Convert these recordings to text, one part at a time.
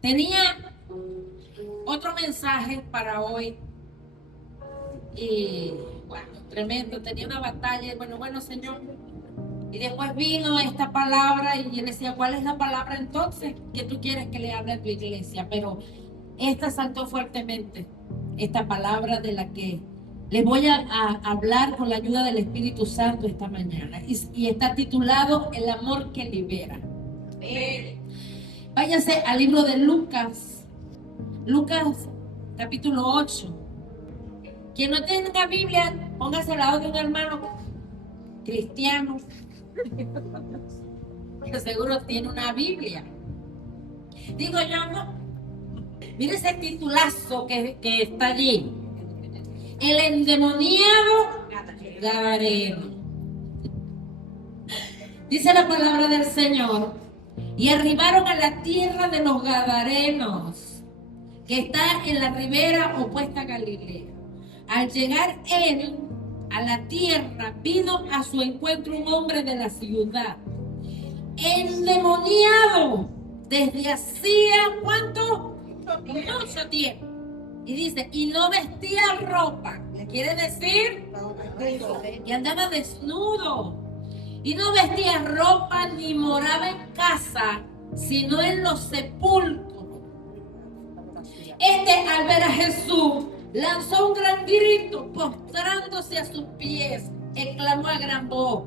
Tenía otro mensaje para hoy y bueno, tremendo, tenía una batalla y bueno, Señor. Y después vino esta palabra y él decía, ¿cuál es la palabra entonces que tú quieres que le hable a tu iglesia? Pero esta saltó fuertemente, esta palabra de la que les voy a hablar con la ayuda del Espíritu Santo esta mañana. Y está titulado El amor que libera. Váyase al libro de Lucas, Lucas capítulo 8. Quien no tenga Biblia, póngase al lado de un hermano cristiano que seguro tiene una Biblia. Digo yo, no. Mire ese titulazo que está allí. El endemoniado Gadareno. Dice la palabra del Señor. Y arribaron a la tierra de los Gadarenos, que está en la ribera opuesta a Galilea. Al llegar él a la tierra, vino a su encuentro un hombre de la ciudad, endemoniado desde hacía ¿cuánto? Mucho tiempo. Y dice, y no vestía ropa. ¿Le quiere decir? Que andaba desnudo. Y no vestía ropa ni moraba en casa, sino en los sepulcros. Este, al ver a Jesús, lanzó un gran grito, postrándose a sus pies, exclamó a gran voz: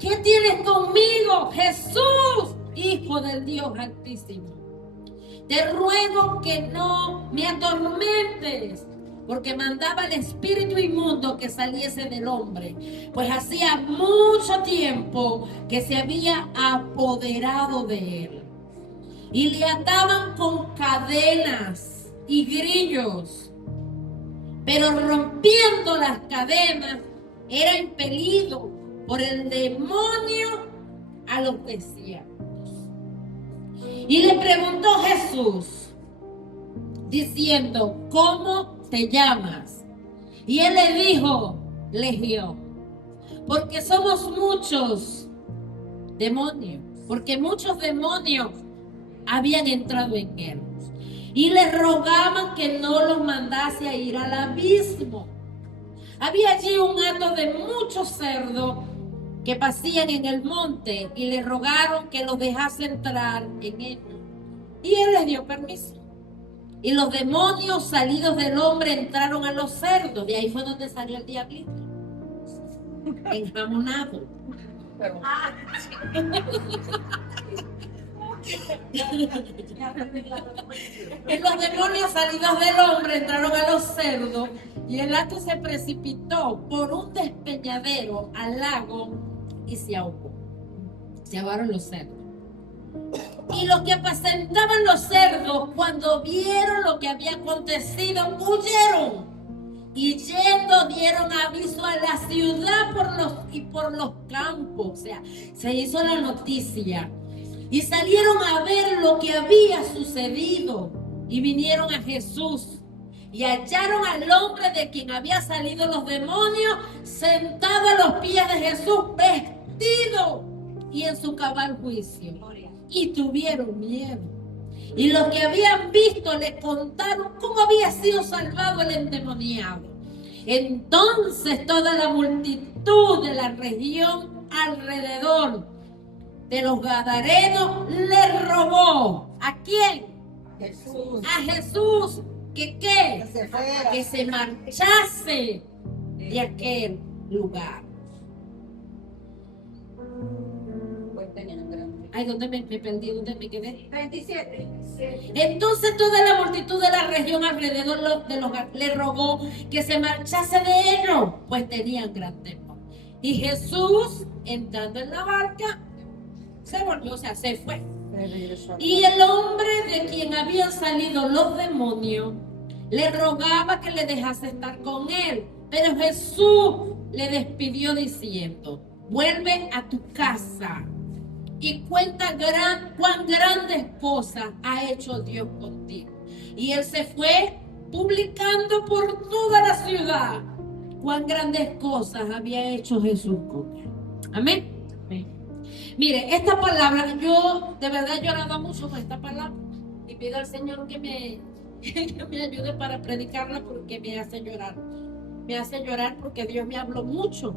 ¿qué tienes conmigo, Jesús, Hijo del Dios Altísimo? Te ruego que no me atormentes, porque mandaba al espíritu inmundo que saliese del hombre, pues hacía mucho tiempo que se había apoderado de él. Y le ataban con cadenas y grillos, pero rompiendo las cadenas era impelido por el demonio a los desiertos. Y le preguntó Jesús, diciendo, ¿cómo te llamas? Y él le dijo, Legión, porque somos muchos demonios, porque muchos demonios habían entrado en él. Y le rogaban que no los mandase a ir al abismo. Había allí un hato de muchos cerdos que pasían en el monte y le rogaron que los dejase entrar en ellos. Y él les dio permiso. Y los demonios salidos del hombre entraron a los cerdos. De ahí fue donde salió el diablito. Enjamonado. Y los demonios salidos del hombre entraron a los cerdos. Y el hato se precipitó por un despeñadero al lago y se ahogó. Se ahogaron los cerdos. Y los que apacentaban los cerdos, cuando vieron lo que había acontecido, huyeron. Y yendo dieron aviso a la ciudad por los campos. O sea, se hizo la noticia. Y salieron a ver lo que había sucedido. Y vinieron a Jesús. Y hallaron al hombre de quien había salido los demonios, sentado a los pies de Jesús, vestido y en su cabal juicio. Y tuvieron miedo. Y los que habían visto le contaron cómo había sido salvado el endemoniado. Entonces toda la multitud de la región alrededor de los Gadarenos le rogó. ¿A quién? Jesús. A Jesús. ¿Que qué? Que se fuera. Que se marchase de aquel lugar. Ay, ¿dónde me perdí? ¿Dónde me quedé? 27. Entonces toda la multitud de la región alrededor le rogó que se marchase de ellos, pues tenían gran temor. Y Jesús, entrando en la barca, se volvió, o sea, se fue. Y el hombre de quien habían salido los demonios le rogaba que le dejase estar con él. Pero Jesús le despidió diciendo: vuelve a tu casa y cuenta cuán grandes cosas ha hecho Dios contigo. Y él se fue publicando por toda la ciudad cuán grandes cosas había hecho Jesús con él. Amén. Amén. Mire, esta palabra, yo de verdad he llorado mucho con esta palabra. Y pido al Señor que me ayude para predicarla porque me hace llorar. Me hace llorar porque Dios me habló mucho.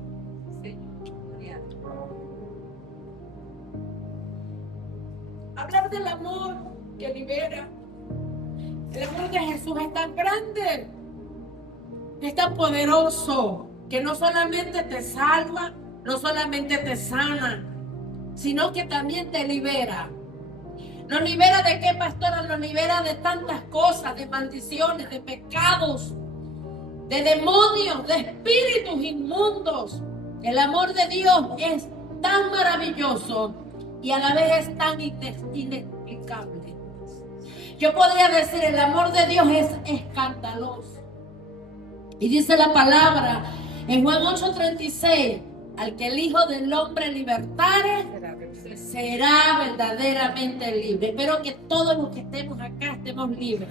Hablar del amor que libera. El amor de Jesús es tan grande, es tan poderoso, que no solamente te salva, no solamente te sana, sino que también te libera. ¿Nos libera de qué, pastora? Nos libera de tantas cosas, de maldiciones, de pecados, de demonios, de espíritus inmundos. El amor de Dios es tan maravilloso y a la vez es tan inexplicable. Yo podría decir, el amor de Dios es escandaloso. Y dice la palabra en Juan 8:36, al que el Hijo del Hombre libertare, será verdaderamente libre. Espero que todos los que estemos acá estemos libres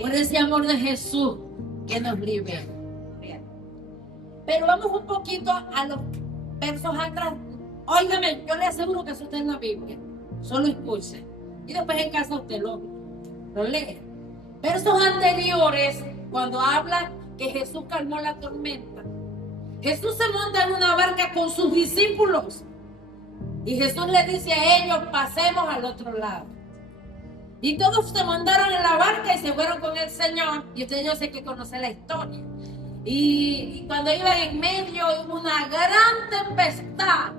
por ese amor de Jesús que nos libera. Pero vamos un poquito a los versos atrás. Óigame, yo le aseguro que eso está en la Biblia. Solo escuche. Y después en casa usted lo lee. Versos anteriores, cuando habla que Jesús calmó la tormenta. Jesús se monta en una barca con sus discípulos. Y Jesús le dice a ellos, pasemos al otro lado. Y todos se montaron en la barca y se fueron con el Señor. Y ustedes yo sé que conocen la historia. Y cuando iban en medio, hubo una gran tempestad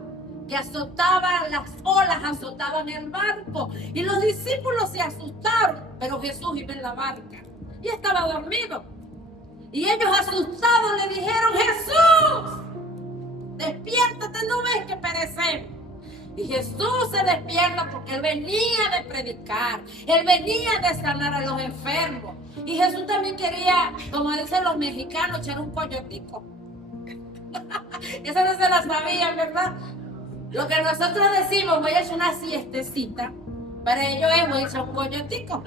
que azotaba, las olas azotaban el barco. Y los discípulos se asustaron, pero Jesús iba en la barca y estaba dormido. Y ellos asustados le dijeron, Jesús, despiértate, ¿no ves que perecemos? Y Jesús se despierta porque Él venía de predicar, Él venía de sanar a los enfermos. Y Jesús también quería, como dicen los mexicanos, echar un coyotico. Esa no se la sabían, ¿verdad? Lo que nosotros decimos, voy a echar una siestecita, para ellos es voy a echar un coyotico.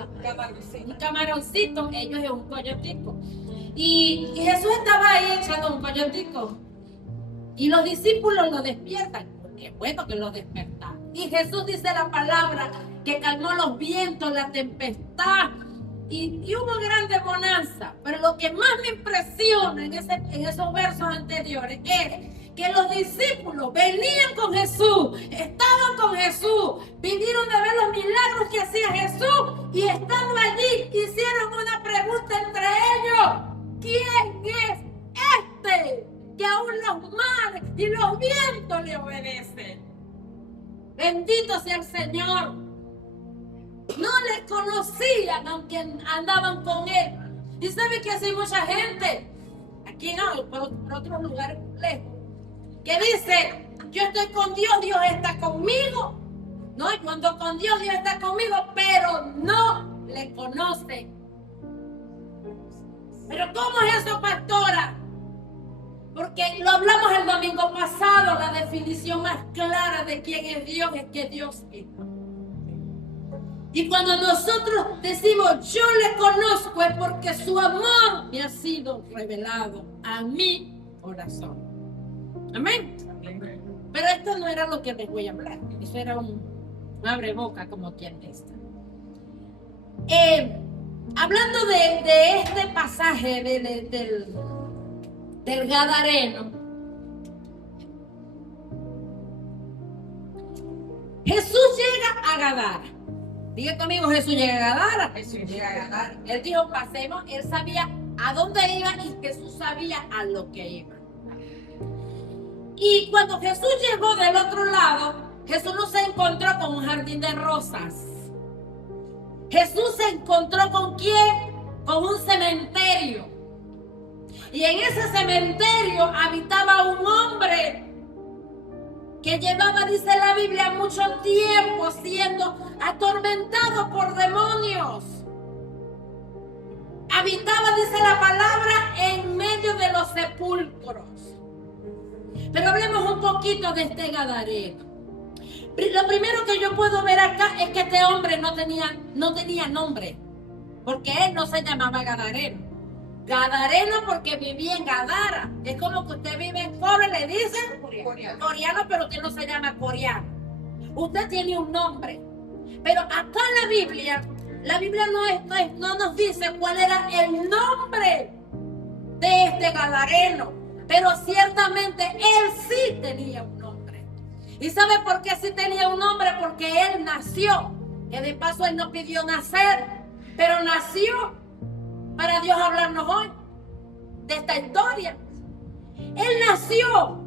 Un camaroncito, ellos es un coyotico. Y Jesús estaba ahí echando un coyotico. Y los discípulos lo despiertan. Qué bueno que lo despertaron. Y Jesús dice la palabra que calmó los vientos, la tempestad. Y hubo grande bonanza. Pero lo que más me impresiona en esos versos anteriores es que los discípulos venían con Jesús, estaban con Jesús, vinieron de ver los milagros que hacía Jesús y estando allí hicieron una pregunta entre ellos. ¿Quién es este que aún los mares y los vientos le obedecen? Bendito sea el Señor. No le conocían aunque andaban con Él. Y sabe que hace mucha gente, aquí no, por otros lugares lejos, que dice, yo estoy con Dios, Dios está conmigo. No, yo ando con Dios, Dios está conmigo, pero no le conocen. Pero ¿cómo es eso, pastora? Porque lo hablamos el domingo pasado, la definición más clara de quién es Dios es que Dios es. Y cuando nosotros decimos yo le conozco es porque su amor me ha sido revelado a mi corazón. Amén. Pero esto no era lo que les voy a hablar. Eso era un abreboca como quien está. Hablando de este pasaje del Gadareno, Jesús llega a Gadara. Diga conmigo, Jesús llega a Gadara. Jesús llega a Gadara. Él dijo, pasemos. Él sabía a dónde iba y Jesús sabía a lo que iba. Y cuando Jesús llegó del otro lado, Jesús no se encontró con un jardín de rosas. Jesús se encontró ¿con quién? Con un cementerio. Y en ese cementerio habitaba un hombre que llevaba, dice la Biblia, mucho tiempo siendo atormentado por demonios. Habitaba, dice la palabra, en medio de los sepulcros. Pero hablemos un poquito de este Gadareno. Lo primero que yo puedo ver acá es que este hombre no tenía nombre, porque él no se llamaba Gadareno. Gadareno porque vivía en Gadara. Es como que usted vive en Corea, le dicen coreano, pero usted no se llama coreano. Usted tiene un nombre. Pero acá en la Biblia la Biblia no nos dice cuál era el nombre de este gadareno, pero ciertamente él sí tenía un nombre. ¿Y sabe por qué sí tenía un nombre? Porque él nació, que de paso él no pidió nacer, pero nació para Dios hablarnos hoy de esta historia. Él nació,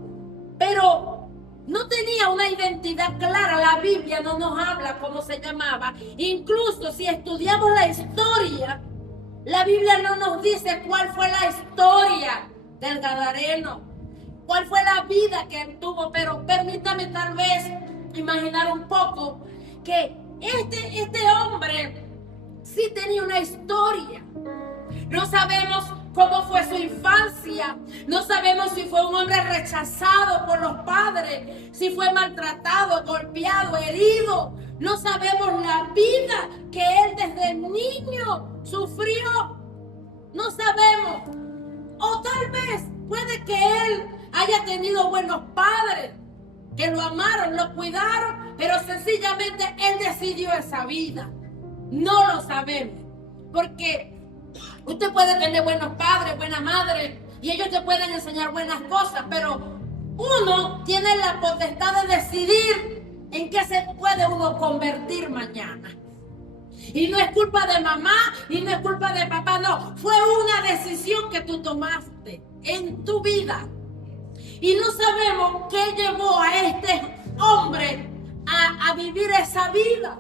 pero no tenía una identidad clara. La Biblia no nos habla cómo se llamaba. Incluso si estudiamos la historia, la Biblia no nos dice cuál fue la historia del gadareno, cuál fue la vida que él tuvo. Pero permítame tal vez imaginar un poco que este hombre sí tenía una historia. No sabemos cómo fue su infancia. No sabemos si fue un hombre rechazado por los padres, si fue maltratado, golpeado, herido. No sabemos la vida que él desde niño sufrió. No sabemos. O tal vez puede que él haya tenido buenos padres que lo amaron, lo cuidaron, pero sencillamente él decidió esa vida. No lo sabemos. Porque usted puede tener buenos padres, buena madre, y ellos te pueden enseñar buenas cosas, pero uno tiene la potestad de decidir en qué se puede uno convertir mañana. Y no es culpa de mamá, y no es culpa de papá, no. Fue una decisión que tú tomaste en tu vida. Y no sabemos qué llevó a este hombre a vivir esa vida.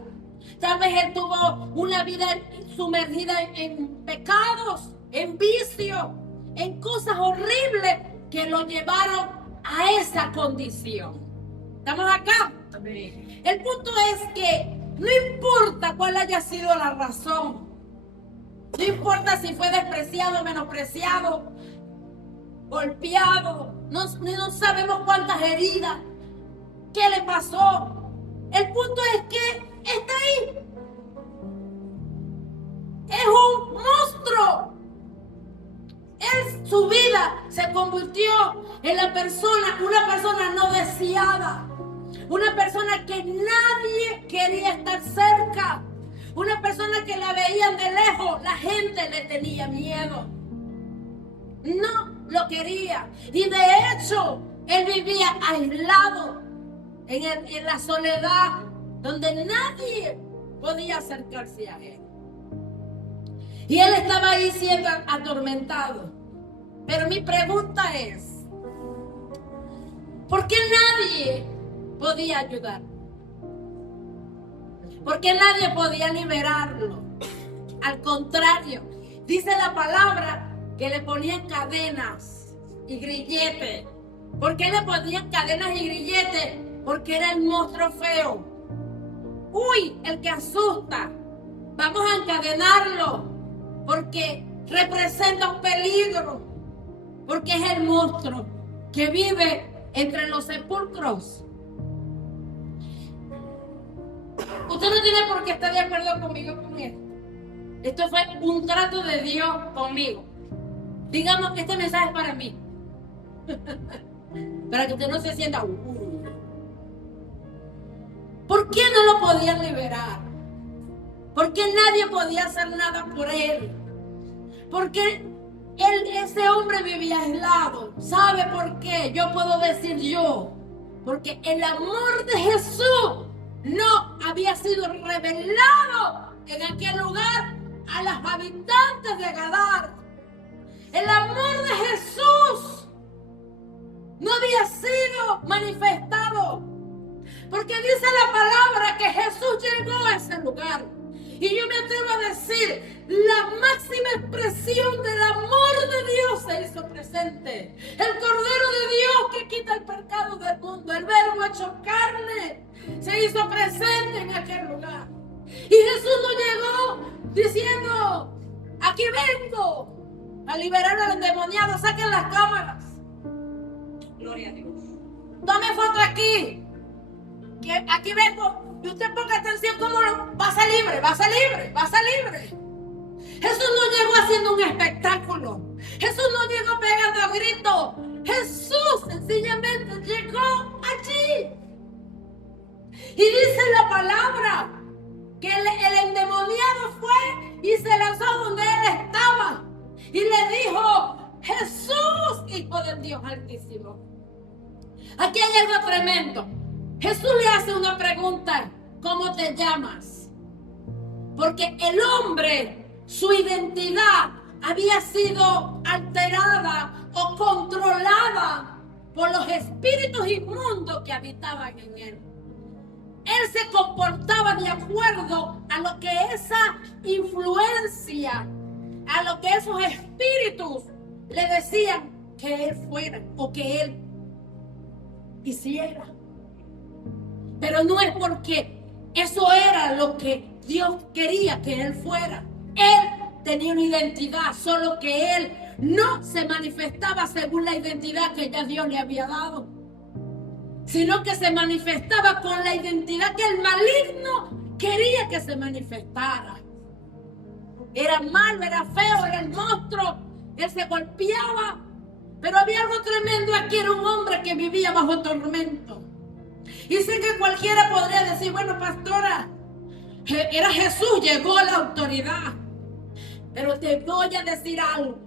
Tal vez él tuvo una vida sumergida en pecados, en vicio, en cosas horribles que lo llevaron a esa condición. ¿Estamos acá? Sí. El punto es que no importa cuál haya sido la razón, no importa si fue despreciado, menospreciado, golpeado, no sabemos cuántas heridas, qué le pasó. El punto es que está ahí. Es un monstruo. Su vida se convirtió en una persona no deseada, una persona que nadie quería estar cerca, una persona que la veían de lejos, la gente le tenía miedo, no lo quería. Y de hecho, él vivía aislado en la soledad, donde nadie podía acercarse a él. Y él estaba ahí siendo atormentado. Pero mi pregunta es, ¿por qué nadie podía ayudar? ¿Por qué nadie podía liberarlo? Al contrario, dice la palabra que le ponían cadenas y grilletes. ¿Por qué le ponían cadenas y grilletes? Porque era el monstruo feo. Uy, el que asusta. Vamos a encadenarlo porque representa un peligro, porque es el monstruo que vive entre los sepulcros. Usted no tiene por qué estar de acuerdo conmigo con esto. Esto fue un trato de Dios conmigo. Digamos, este mensaje es para mí. Para que usted no se sienta. ¿Por qué no lo podían liberar? ¿Por qué nadie podía hacer nada por él? Porque ese hombre vivía aislado. ¿Sabe por qué? Yo puedo decir yo. Porque el amor de Jesús no había sido revelado en aquel lugar a los habitantes de Gadar. El amor de Jesús no había sido manifestado. Porque dice la palabra que Jesús llegó a ese lugar. Y yo me atrevo a decir, la máxima expresión del amor de Dios se hizo presente. El Cordero de Dios que quita el pecado del mundo, el Verbo hecho carne, se hizo presente en aquel lugar. Y Jesús no llegó diciendo, aquí vengo a liberar al endemoniado, saquen las cámaras. Gloria a Dios. Tome foto aquí, que aquí vengo. Y usted ponga atención cómo va a ser libre, va a ser libre, va a ser libre. Jesús no llegó haciendo un espectáculo. Jesús no llegó pegando gritos. Jesús sencillamente llegó allí. Y dice la palabra que el endemoniado endemoniado fue y se lanzó donde él estaba y le dijo: Jesús, Hijo del Dios Altísimo. Aquí hay algo tremendo. Jesús le hace una pregunta: ¿cómo te llamas? Porque el hombre, su identidad había sido alterada o controlada por los espíritus inmundos que habitaban en él. Él se comportaba de acuerdo a lo que esa influencia, a lo que esos espíritus le decían que él fuera o que él hiciera. Pero no es porque eso era lo que Dios quería que él fuera. Él tenía una identidad, solo que él no se manifestaba según la identidad que ya Dios le había dado, sino que se manifestaba con la identidad que el maligno quería que se manifestara. Era malo, era feo, era el monstruo, él se golpeaba, pero había algo tremendo aquí. Era un hombre que vivía bajo tormento. Y sé que cualquiera podría decir: bueno, pastora, era Jesús, llegó a la autoridad. Pero te voy a decir algo.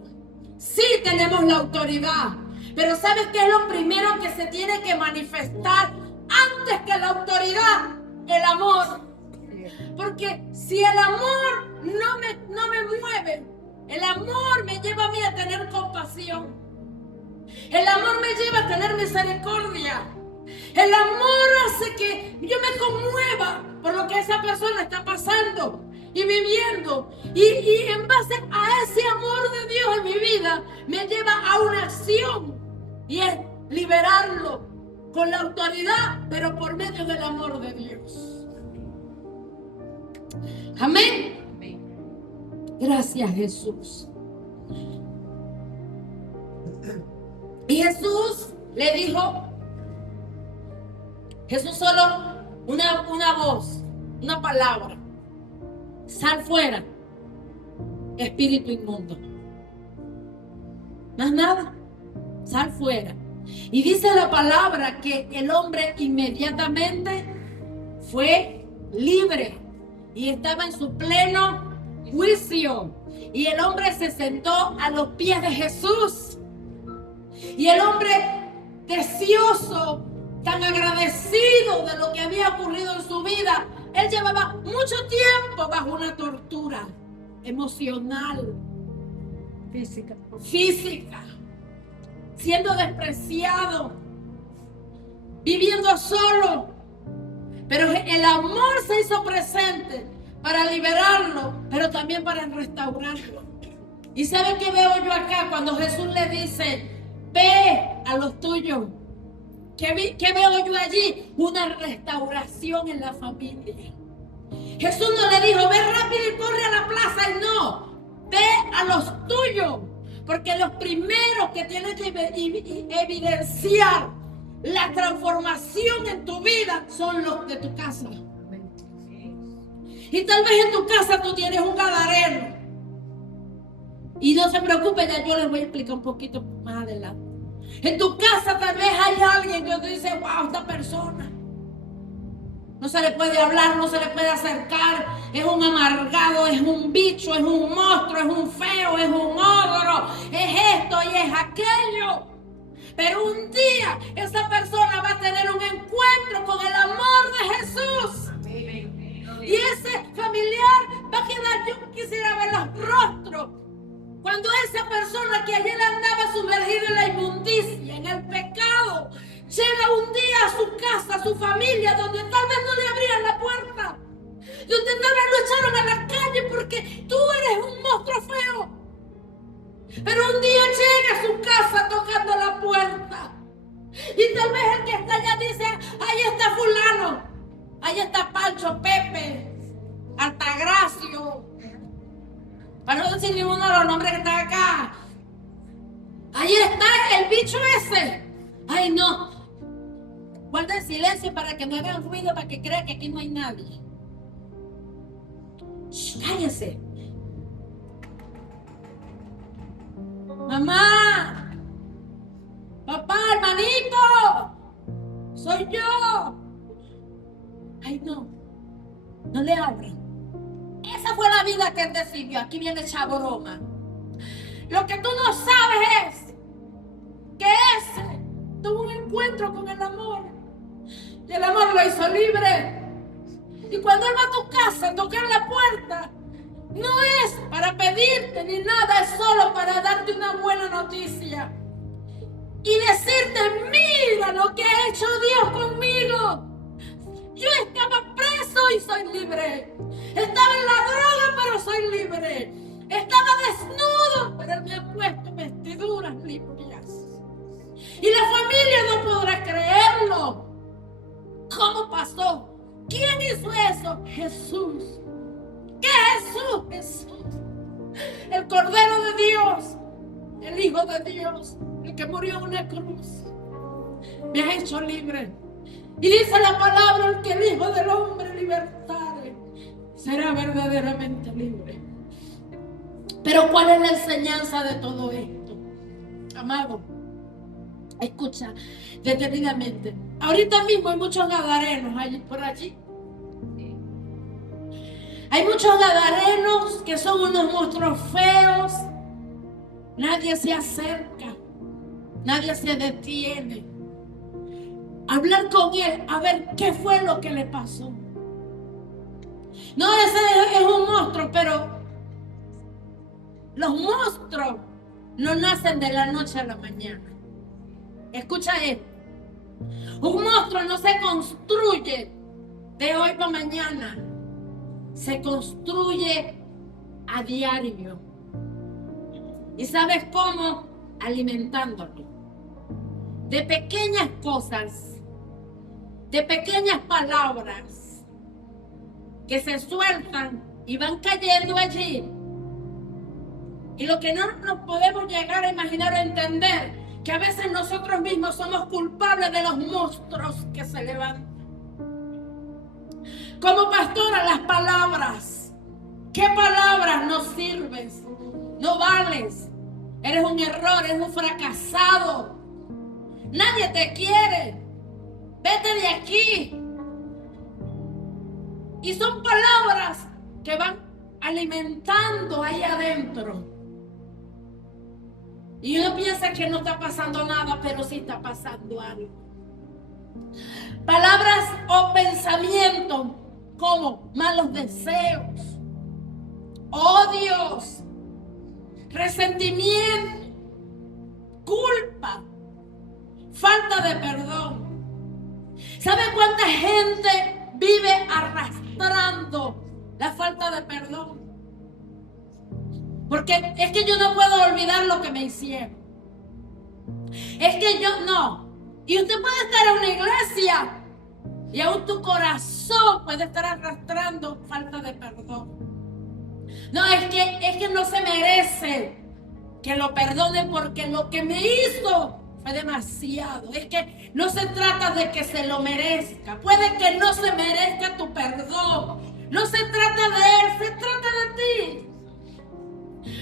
Sí tenemos la autoridad, pero ¿sabes qué es lo primero que se tiene que manifestar antes que la autoridad? El amor. Porque si el amor no me mueve, el amor me lleva a mí a tener compasión. El amor me lleva a tener misericordia. El amor hace que yo me conmueva por lo que esa persona está pasando y viviendo. Y en base a ese amor de Dios en mi vida, me lleva a una acción. Y es liberarlo con la autoridad, pero por medio del amor de Dios. Amén. Gracias, Jesús. Y Jesús le dijo, Jesús solo una voz, una palabra: sal fuera, espíritu inmundo. Más nada, sal fuera. Y dice la palabra que el hombre inmediatamente fue libre y estaba en su pleno juicio. Y el hombre se sentó a los pies de Jesús. Y el hombre deseoso, tan agradecido de lo que había ocurrido en su vida, él llevaba mucho tiempo bajo una tortura emocional, física, siendo despreciado, viviendo solo. Pero el amor se hizo presente para liberarlo, pero también para restaurarlo. ¿Y saben qué veo yo acá? Cuando Jesús le dice: ve a los tuyos. ¿Qué veo yo allí? Una restauración en la familia. Jesús no le dijo: ve rápido y corre a la plaza. Y no, ve a los tuyos. Porque los primeros que tienen que evidenciar la transformación en tu vida son los de tu casa. Y tal vez en tu casa tú tienes un gadareno. Y no se preocupen, ya yo les voy a explicar un poquito más adelante. En tu casa tal vez hay alguien que te dice: wow, esta persona no se le puede hablar, no se le puede acercar, es un amargado, es un bicho, es un monstruo, es un feo, es un ogro, es esto y es aquello. Pero un día esa persona va a tener un encuentro con el amor de Jesús. Y ese familiar va a quedar, yo quisiera ver los rostros. Cuando esa persona que ayer andaba sumergida en la inmundicia, en el pecado, llega un día a su casa, a su familia, donde tal vez no le abrían la puerta, donde tal vez lo echaron a la calle porque tú eres un monstruo feo. Pero un día llega a su casa tocando la puerta. Y tal vez el que está allá dice: ahí está fulano, ahí está Pancho, Pepe, Altagracio, para no decir ninguno de los nombres que están acá. Ahí está el bicho ese. Ay, no. Guarden silencio para que no hagan ruido, para que crean que aquí no hay nadie. Shh, cállense. Mamá, papá, hermanito, soy yo. Ay, no, no le abran. Esa fue la vida que él decidió. Aquí viene esa broma. Lo que tú no sabes es que ese tuvo un encuentro con el amor. Y el amor lo hizo libre. Y cuando él va a tu casa a tocar la puerta, no es para pedirte ni nada, es solo para darte una buena noticia. Y decirte, mira lo que ha hecho Dios conmigo. Yo estaba preso y soy libre. Estaba en la droga, pero soy libre. Estaba desnudo, pero él me ha puesto vestiduras limpias. Y la familia no podrá creerlo. ¿Cómo pasó? ¿Quién hizo eso? Jesús. ¿Qué Jesús? Jesús. El Cordero de Dios. El Hijo de Dios. El que murió en una cruz. Me ha hecho libre. Y dice la palabra, el que el Hijo del Hombre libertare, será verdaderamente libre. Pero ¿cuál es la enseñanza de todo esto? Amado, escucha detenidamente. Ahorita mismo hay muchos gadarenos por allí. Hay muchos gadarenos que son unos monstruos feos. Nadie se acerca. Nadie se detiene. Hablar con él, a ver qué fue lo que le pasó. No, ese es un monstruo, pero los monstruos no nacen de la noche a la mañana. Escucha esto. Un monstruo no se construye de hoy para mañana. Se construye a diario. ¿Y sabes cómo? Alimentándolo. De pequeñas cosas. De pequeñas palabras que se sueltan y van cayendo allí. Y lo que no nos podemos llegar a imaginar o entender, que a veces nosotros mismos somos culpables de los monstruos que se levantan. Como pastora, las palabras. ¿Qué palabras no sirves? No vales. Eres un error, eres un fracasado. Nadie te quiere. Vete de aquí. Y son palabras que van alimentando ahí adentro. Y uno piensa que no está pasando nada, pero sí está pasando algo. Palabras o pensamientos como malos deseos, odios, resentimiento, culpa, falta de perdón. ¿Sabe cuánta gente vive arrastrando la falta de perdón? Porque es que yo no puedo olvidar lo que me hicieron. Es que yo no. Y usted puede estar en una iglesia y aún tu corazón puede estar arrastrando falta de perdón. No, es que no se merece que lo perdonen porque lo que me hizo fue demasiado. Es que no se trata de que se lo merezca. Puede que no se merezca tu perdón. No se trata de él, se trata de ti.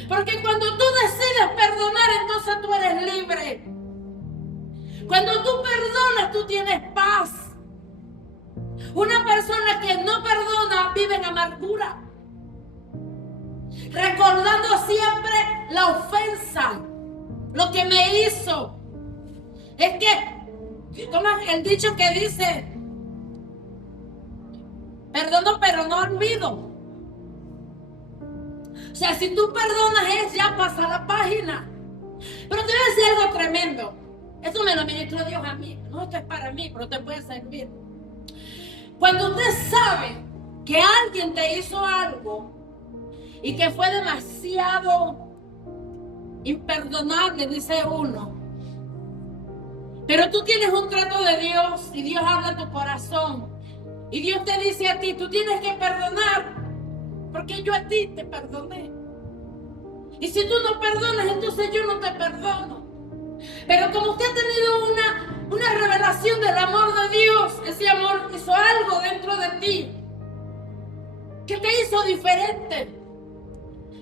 Porque cuando tú decides perdonar, entonces tú eres libre. Cuando tú perdonas, tú tienes paz. Una persona que no perdona vive en amargura, recordando siempre la ofensa, lo que me hizo. Es que, toma el dicho que dice, perdono pero no olvido. O sea, si tú perdonas es ya pasa la página. Pero te voy a decir algo tremendo. Eso me lo ministró Dios a mí. No, esto es para mí, pero te puede servir. Cuando usted sabe que alguien te hizo algo y que fue demasiado imperdonable, dice uno, pero tú tienes un trato de Dios y Dios habla a tu corazón y Dios te dice a ti, tú tienes que perdonar porque yo a ti te perdoné. Y si tú no perdonas, entonces yo no te perdono. Pero como usted ha tenido una revelación del amor de Dios, ese amor hizo algo dentro de ti que te hizo diferente.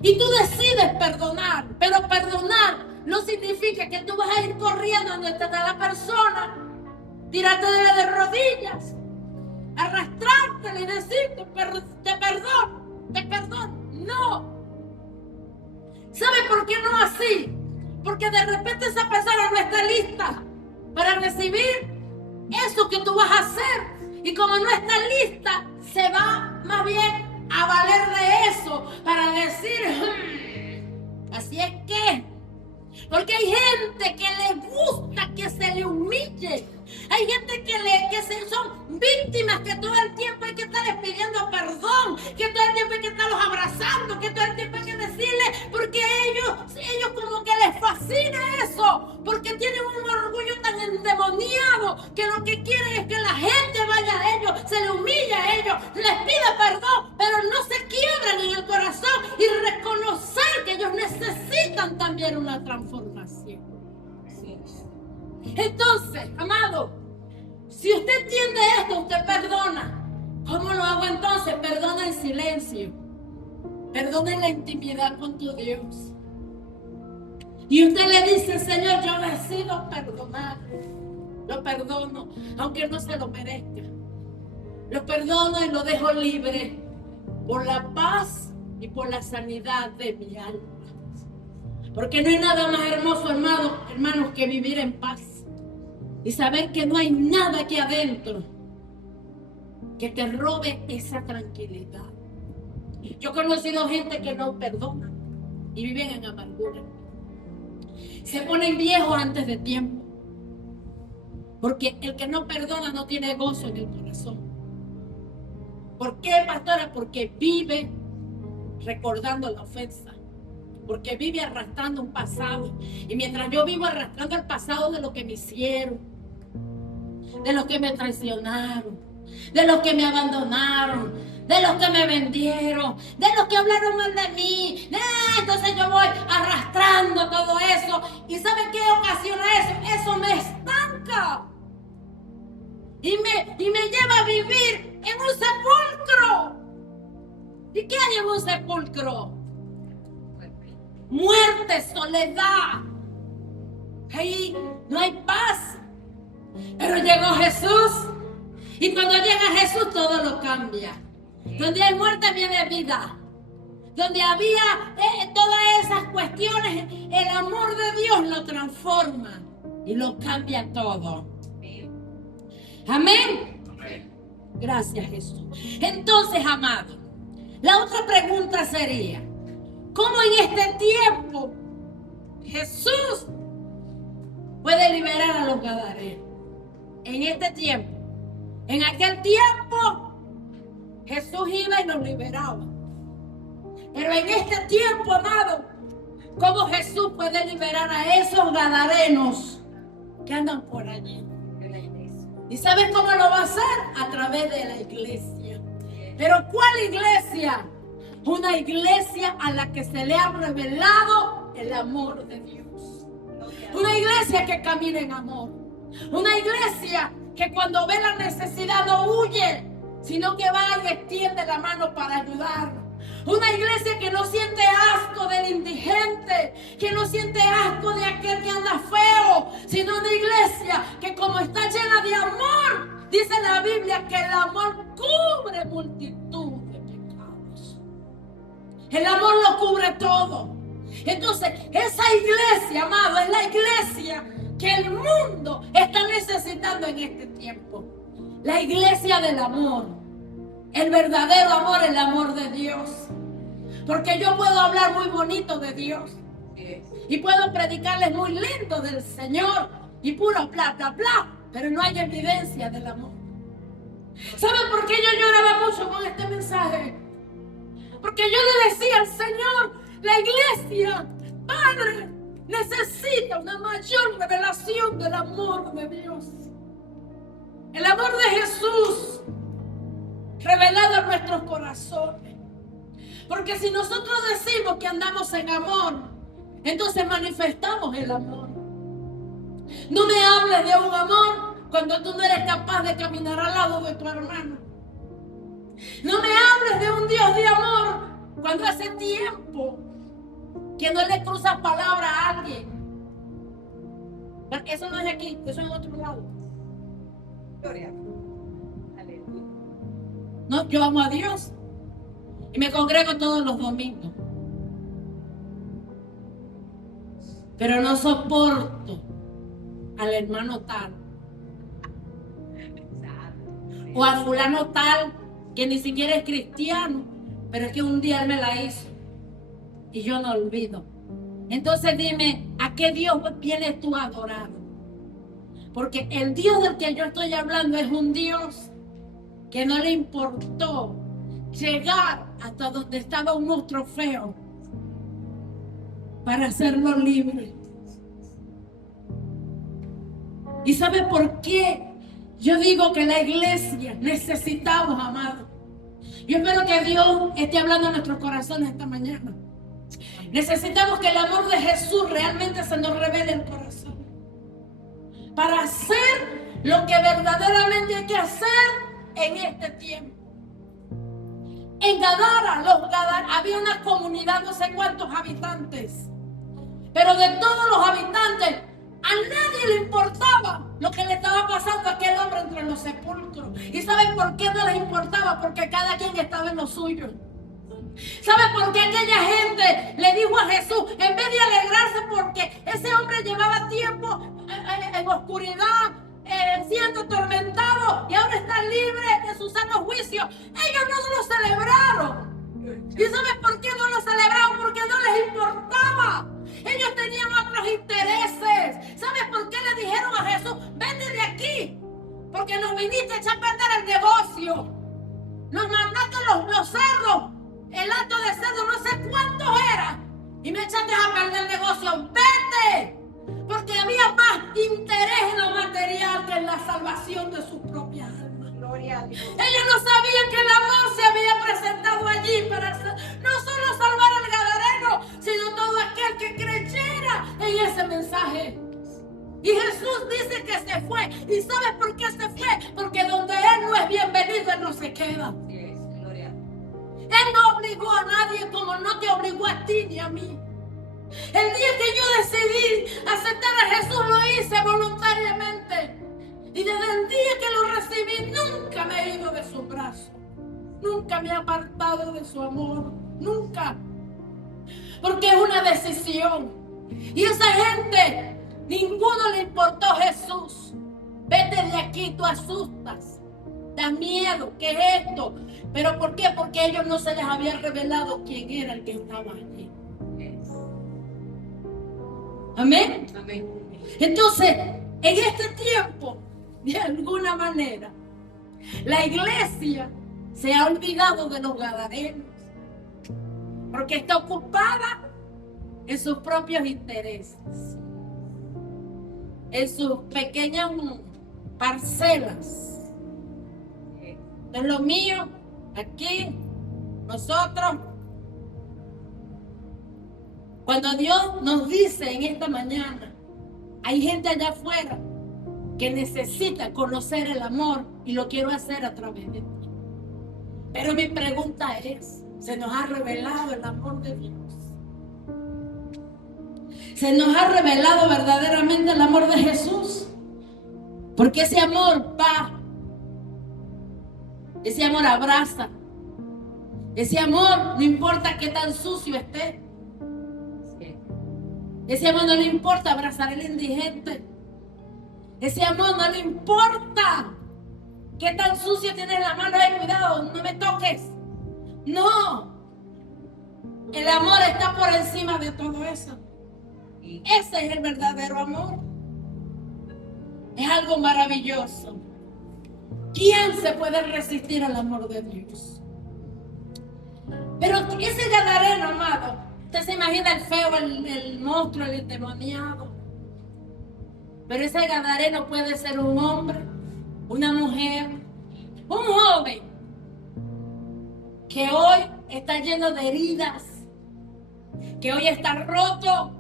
Y tú decides perdonar, pero perdonar no significa que tú vas a ir corriendo donde está la persona, tirarte de rodillas, arrastrártela y decirte te perdono. te perdono. No. ¿Sabe por qué no así? Porque de repente esa persona no está lista para recibir eso que tú vas a hacer. Y como no está lista, se va más bien a valer de eso para decir, así es que. Porque hay gente que le gusta que se le humille. Hay gente que son víctimas, que todo el tiempo hay que estarles pidiendo perdón, que todo el tiempo hay que estarlos abrazando, que todo el tiempo hay que decirles, porque ellos como que les fascina eso, porque tienen un orgullo tan endemoniado que lo que quieren es que la gente vaya a ellos, se le humilla a ellos, les pida perdón, pero no se quiebran en el corazón y reconocer que ellos necesitan también una transformación. Entonces, amado, si usted entiende esto, usted perdona. ¿Cómo lo hago entonces? Perdona en silencio. Perdona en la intimidad con tu Dios. Y usted le dice, Señor, yo decido perdonar. Lo perdono, aunque no se lo merezca. Lo perdono y lo dejo libre por la paz y por la sanidad de mi alma. Porque no hay nada más hermoso, hermanos, que vivir en paz. Y saber que no hay nada aquí adentro que te robe esa tranquilidad. Yo he conocido gente que no perdona y viven en amargura. Se ponen viejos antes de tiempo. Porque el que no perdona no tiene gozo en el corazón. ¿Por qué, pastora? Porque vive recordando la ofensa. Porque vive arrastrando un pasado. Y mientras yo vivo arrastrando el pasado de lo que me hicieron, de los que me traicionaron, de los que me abandonaron, de los que me vendieron, de los que hablaron mal de mí, entonces yo voy arrastrando todo eso. ¿Y sabe qué ocasiona eso? Eso me estanca y me lleva a vivir en un sepulcro. ¿Y qué hay en un sepulcro? Muerte, soledad. Ahí no hay paz. Pero llegó Jesús. Y cuando llega Jesús todo lo cambia. Donde hay muerte viene vida. Donde había todas esas cuestiones, el amor de Dios lo transforma y lo cambia todo. Amén. Gracias, Jesús. Entonces, amado, la otra pregunta sería, ¿cómo en este tiempo Jesús puede liberar a los gadarenos? En este tiempo. En aquel tiempo Jesús iba y nos liberaba. Pero en este tiempo, amado, ¿cómo Jesús puede liberar a esos gadarenos que andan por allí? ¿Y sabes cómo lo va a hacer? A través de la iglesia. ¿Pero cuál iglesia? Una iglesia a la que se le ha revelado el amor de Dios. Una iglesia que camina en amor. Una iglesia que cuando ve la necesidad no huye, sino que va y extiende la mano para ayudar. Una iglesia que no siente asco del indigente, que no siente asco de aquel que anda feo, sino una iglesia que como está llena de amor, dice la Biblia que el amor cubre multitud de pecados. El amor lo cubre todo. Entonces, esa iglesia, amado, es la iglesia que el mundo está necesitando en este tiempo. La iglesia del amor. El verdadero amor, el amor de Dios. Porque yo puedo hablar muy bonito de Dios. Y puedo predicarles muy lindo del Señor. Y puro bla, bla, bla. Pero no hay evidencia del amor. ¿Saben por qué yo lloraba mucho con este mensaje? Porque yo le decía al Señor, la iglesia, Padre, necesita una mayor revelación del amor de Dios. El amor de Jesús revelado en nuestros corazones. Porque si nosotros decimos que andamos en amor, entonces manifestamos el amor. No me hables de un amor cuando tú no eres capaz de caminar al lado de tu hermano. No me hables de un Dios de amor cuando hace tiempo que no le cruzas palabra a alguien. Porque eso no es aquí, eso es en otro lado. Gloria. Aleluya. No, yo amo a Dios. Y me congrego todos los domingos. Pero no soporto al hermano tal. O a fulano tal, que ni siquiera es cristiano, pero es que un día él me la hizo. Y yo no olvido. Entonces dime, ¿a qué Dios vienes tú a adorar? Porque el Dios del que yo estoy hablando es un Dios que no le importó llegar hasta donde estaba un monstruo feo para hacerlo libre. ¿Y sabe por qué? Yo digo que la iglesia necesitamos, amados. Yo espero que Dios esté hablando a nuestros corazones esta mañana. Necesitamos que el amor de Jesús realmente se nos revele en el corazón. Para hacer lo que verdaderamente hay que hacer en este tiempo. En Gadara, había una comunidad, no sé cuántos habitantes. Pero de todos los habitantes, a nadie le importaba lo que le estaba pasando a aquel hombre entre los sepulcros. ¿Y saben por qué no les importaba? Porque cada quien estaba en lo suyo. ¿Saben por qué aquella gente le dijo a Jesús, en vez de alegrarse porque ese hombre llevaba tiempo en oscuridad, siendo atormentado y ahora está libre de su sano juicio? Ellos no lo celebraron. ¿Y saben por qué no lo celebraron? Porque no les importaba. Ellos tenían otros intereses. ¿Sabes por qué le dijeron a Jesús, vete de aquí? Porque nos viniste a echar a perder el negocio. Nos mandaste los cerdos, el acto de cerdo, no sé cuántos era, y me echaste a perder el negocio. Vete. Porque había más interés en lo material que en la salvación de su propia alma. Gloria a Dios. Ellos no sabían que el amor se había presentado allí para no solo salvar al gadareno, sino todo aquel que creyera en ese mensaje. Y Jesús dice que se fue. ¿Y sabes por qué se fue? Porque donde Él no es bienvenido, Él no se queda. Sí, gloria. Él no obligó a nadie como no te obligó a ti ni a mí. El día que yo decidí aceptar a Jesús, lo hice voluntariamente. Y desde el día que lo recibí, nunca me he ido de su brazo. Nunca me he apartado de su amor. Nunca. Porque es una decisión. Y esa gente, ninguno le importó Jesús. Vete de aquí, tú asustas. Da miedo, ¿qué es esto? ¿Pero por qué? Porque a ellos no se les había revelado quién era el que estaba allí. Amén. Amén. Entonces, en este tiempo, de alguna manera, la iglesia se ha olvidado de los gadarenos. Porque está ocupada en sus propios intereses. En sus pequeñas parcelas. Es lo mío, aquí, nosotros. Cuando Dios nos dice en esta mañana, hay gente allá afuera que necesita conocer el amor y lo quiero hacer a través de ti. Pero mi pregunta es, ¿se nos ha revelado el amor de Dios? ¿Se nos ha revelado verdaderamente el amor de Jesús? Porque ese amor va, ese amor abraza, ese amor no importa qué tan sucio esté. Ese amor no le importa abrazar al indigente. Ese amor no le importa qué tan sucio tienes la mano. Cuidado, no me toques. No. El amor está por encima de todo eso. Ese es el verdadero amor. Es algo maravilloso. ¿Quién se puede resistir al amor de Dios? Pero ese gadareno, amado, usted se imagina el feo, el monstruo, el endemoniado. Pero ese gadareno puede ser un hombre, una mujer, un joven que hoy está lleno de heridas, que hoy está roto.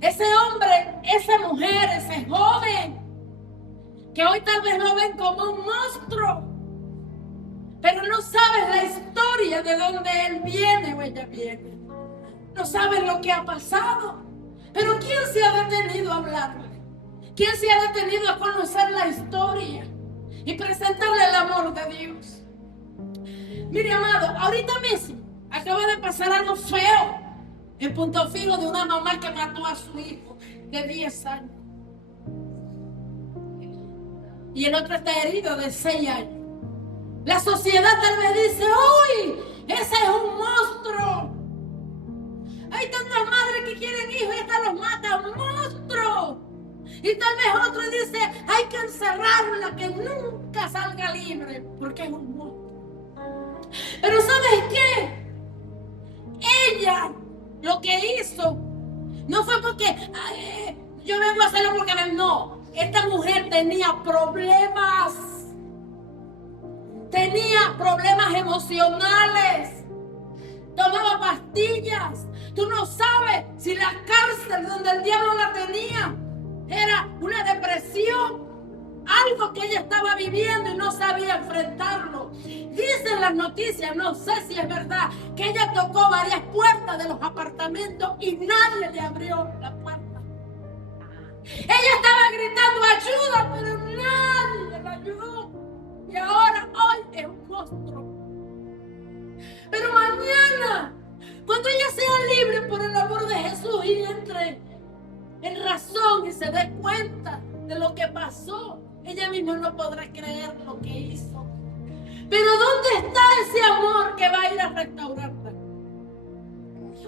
Ese hombre, esa mujer, ese joven, que hoy tal vez lo ven como un monstruo, pero no sabes la historia de dónde él viene o ella viene. No saben lo que ha pasado. Pero ¿quién se ha detenido a hablarle? ¿Quién se ha detenido a conocer la historia y presentarle el amor de Dios? Mire, amado, ahorita mismo acaba de pasar algo feo en Punto Fijo de una mamá que mató a su hijo de 10 años. Y el otro está herido de 6 años. La sociedad tal vez dice, ¡uy! Ese es un monstruo. Hay tantas madres que quieren hijos y esta los mata. ¡Un monstruo! Y tal vez otro dice, hay que encerrarla, que nunca salga libre, porque es un monstruo. Pero ¿sabes qué? Ella lo que hizo no fue porque yo vengo a hacerlo porque no. Esta mujer tenía problemas emocionales, tomaba pastillas. Tú no sabes si la cárcel donde el diablo la tenía era una depresión, algo que ella estaba viviendo y no sabía enfrentarlo. Dicen las noticias, no sé si es verdad, que ella tocó varias puertas de los apartamentos y nadie le abrió la puerta. Ella estaba gritando ayuda, pero nadie la ayudó. Y ahora, hoy es un monstruo. Pero mañana, cuando ella sea libre por el amor de Jesús y entre en razón y se dé cuenta de lo que pasó, ella misma no podrá creer lo que hizo. Pero ¿dónde está ese amor que va a ir a restaurarla?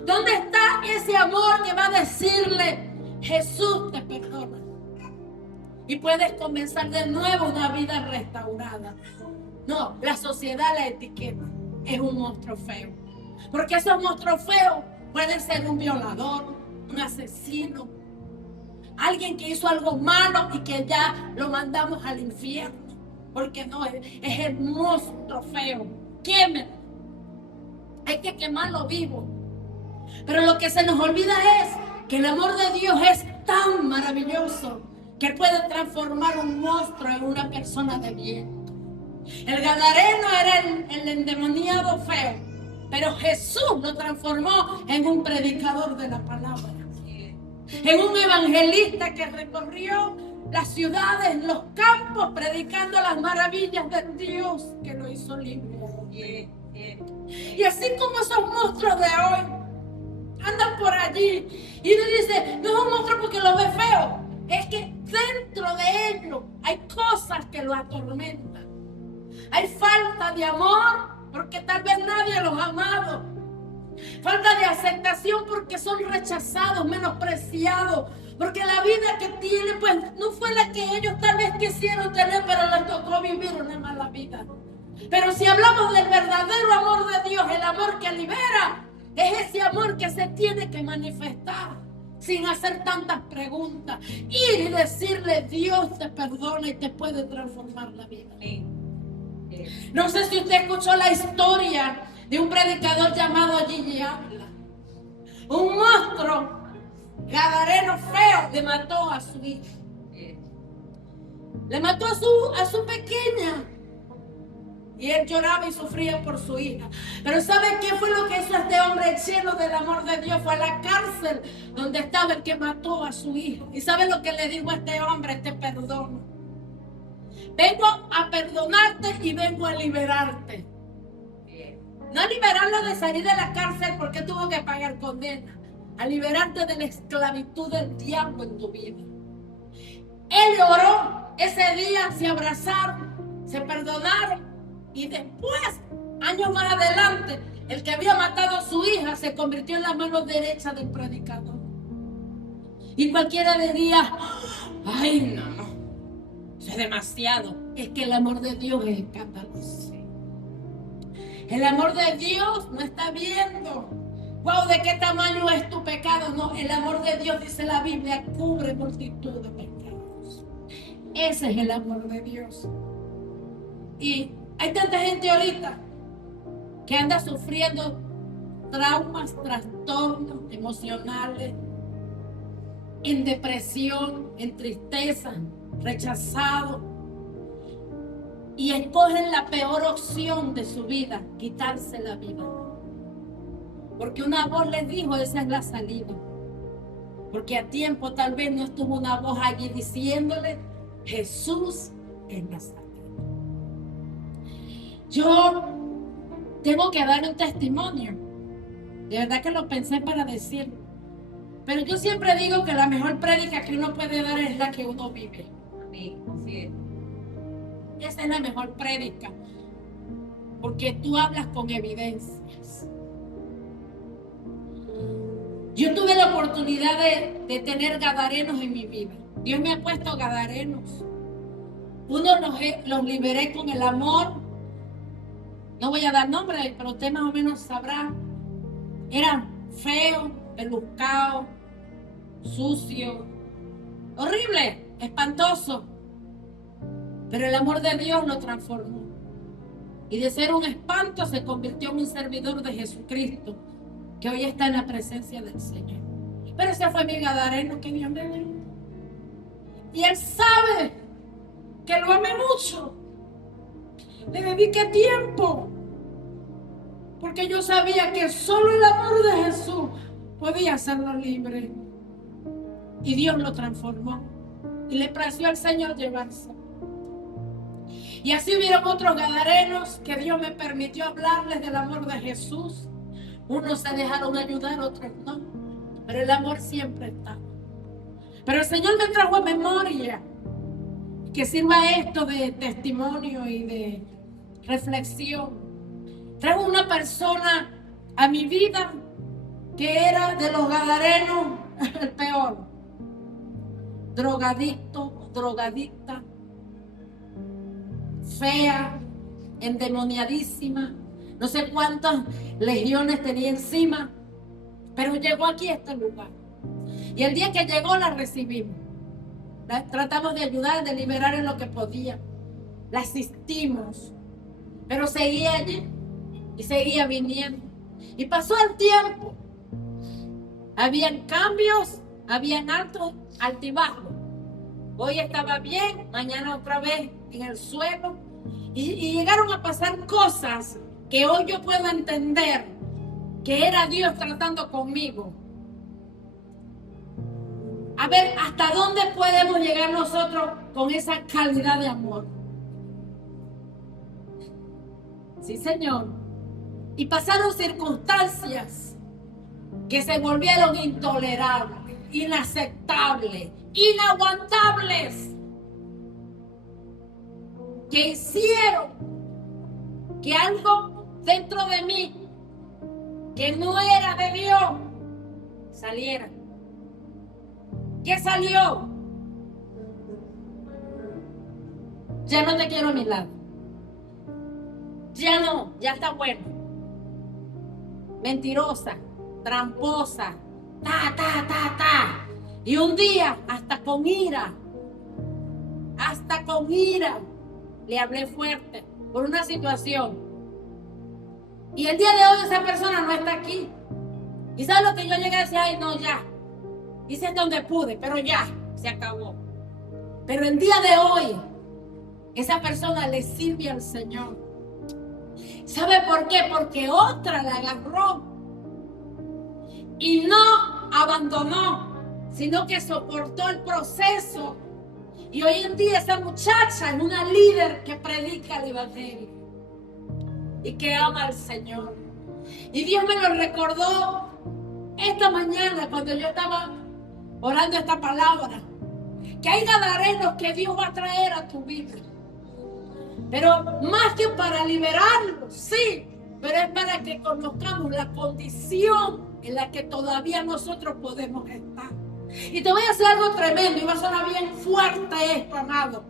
¿Dónde está ese amor que va a decirle, Jesús te perdona? Y puedes comenzar de nuevo una vida restaurada. No, la sociedad la etiqueta. Es un monstruo feo. Porque esos monstruos feos pueden ser un violador, un asesino, alguien que hizo algo malo y que ya lo mandamos al infierno. Porque no, es el monstruo feo. Quémelo. Hay que quemarlo vivo. Pero lo que se nos olvida es que el amor de Dios es tan maravilloso que puede transformar un monstruo en una persona de bien. El gadareno era el endemoniado feo, pero Jesús lo transformó en un predicador de la palabra, en un evangelista que recorrió las ciudades, los campos, predicando las maravillas de Dios que lo hizo libre. Y así como esos monstruos de hoy andan por allí y uno dice, no es un monstruo porque lo ve feo, es que dentro de ellos hay cosas que lo atormentan. Hay falta de amor porque tal vez nadie los ha amado. Falta de aceptación porque son rechazados, menospreciados. Porque la vida que tienen pues no fue la que ellos tal vez quisieron tener, pero les tocó vivir una mala vida. Pero si hablamos del verdadero amor de Dios, el amor que libera, es ese amor que se tiene que manifestar sin hacer tantas preguntas. Ir y decirle, Dios te perdona y te puede transformar la vida. No sé si usted escuchó la historia de un predicador llamado Gigi Ávila. Un monstruo gadareno feo le mató a su hija. Le mató a su pequeña. Y él lloraba y sufría por su hija. Pero ¿sabe qué fue lo que hizo este hombre lleno del amor de Dios? Fue a la cárcel donde estaba el que mató a su hija. ¿Y sabe lo que le dijo a este hombre? Te perdono. Vengo a perdonarte y vengo a liberarte. No a liberarlo de salir de la cárcel porque tuvo que pagar condena. A liberarte de la esclavitud del diablo en tu vida. Él oró ese día, se abrazaron, se perdonaron. Y después, años más adelante, el que había matado a su hija se convirtió en la mano derecha del predicador. Y cualquiera diría, ay no. Eso es demasiado. Es que el amor de Dios es escandaloso. El amor de Dios no está viendo, wow, ¿de qué tamaño es tu pecado? No, el amor de Dios, dice la Biblia, cubre multitud de pecados. Ese es el amor de Dios. Y hay tanta gente ahorita que anda sufriendo traumas, trastornos emocionales, en depresión, en tristeza, rechazado, y escogen la peor opción de su vida, quitarse la vida, porque una voz les dijo esa es la salida, porque a tiempo tal vez no estuvo una voz allí diciéndole Jesús es la salida. Yo tengo que dar un testimonio. De verdad que lo pensé para decirlo. Pero yo siempre digo que la mejor prédica que uno puede dar es la que uno vive. Amén. Así es. Esa es la mejor prédica. Porque tú hablas con evidencias. Yo tuve la oportunidad de tener gadarenos en mi vida. Dios me ha puesto gadarenos. Uno los liberé con el amor. No voy a dar nombre, pero usted más o menos sabrá. Eran feos, peluscados, sucios, horrible, espantoso. Pero el amor de Dios lo transformó. Y de ser un espanto se convirtió en un servidor de Jesucristo, que hoy está en la presencia del Señor. Pero ese fue mi gadareno que Dios me dio. Y Él sabe que lo amé mucho. Le dediqué tiempo. Porque yo sabía que solo el amor de Jesús podía hacerlo libre. Y Dios lo transformó. Y le plació al Señor llevarse. Y así hubieron otros gadarenos que Dios me permitió hablarles del amor de Jesús. Unos se dejaron ayudar, otros no. Pero el amor siempre está. Pero el Señor me trajo a memoria que sirva esto de testimonio y de reflexión. Trajo una persona a mi vida que era de los gadarenos el peor. Drogadicto, drogadicta, fea, endemoniadísima, no sé cuántas legiones tenía encima, pero llegó aquí a este lugar. Y el día que llegó la recibimos. Tratamos de ayudar, de liberar en lo que podía. La asistimos, pero seguía allí y seguía viniendo. Y pasó el tiempo. Habían cambios, habían altos, altibajos. Hoy estaba bien, mañana otra vez en el suelo. Y llegaron a pasar cosas que hoy yo puedo entender que era Dios tratando conmigo. A ver, ¿hasta dónde podemos llegar nosotros con esa calidad de amor? Sí, Señor. Y pasaron circunstancias que se volvieron intolerables, inaceptables, inaguantables, que hicieron que algo dentro de mí que no era de Dios saliera. ¿Qué salió? Ya no te quiero a mi lado. Ya no, ya está bueno. Mentirosa, tramposa, ta. Y un día, hasta con ira, le hablé fuerte por una situación. Y el día de hoy esa persona no está aquí. ¿Y sabes lo que yo llegué a decir? Ay, no, ya. Hice donde pude, pero ya, se acabó. Pero el día de hoy, esa persona le sirve al Señor. ¿Sabe por qué? Porque otra la agarró y no abandonó, sino que soportó el proceso. Y hoy en día esa muchacha es una líder que predica el evangelio y que ama al Señor. Y Dios me lo recordó esta mañana cuando yo estaba orando esta palabra, que hay gadarenos que Dios va a traer a tu vida. Pero más que para liberarlos, sí, pero es para que conozcamos la condición en la que todavía nosotros podemos estar. Y te voy a hacer algo tremendo y va a sonar bien fuerte esto, amado.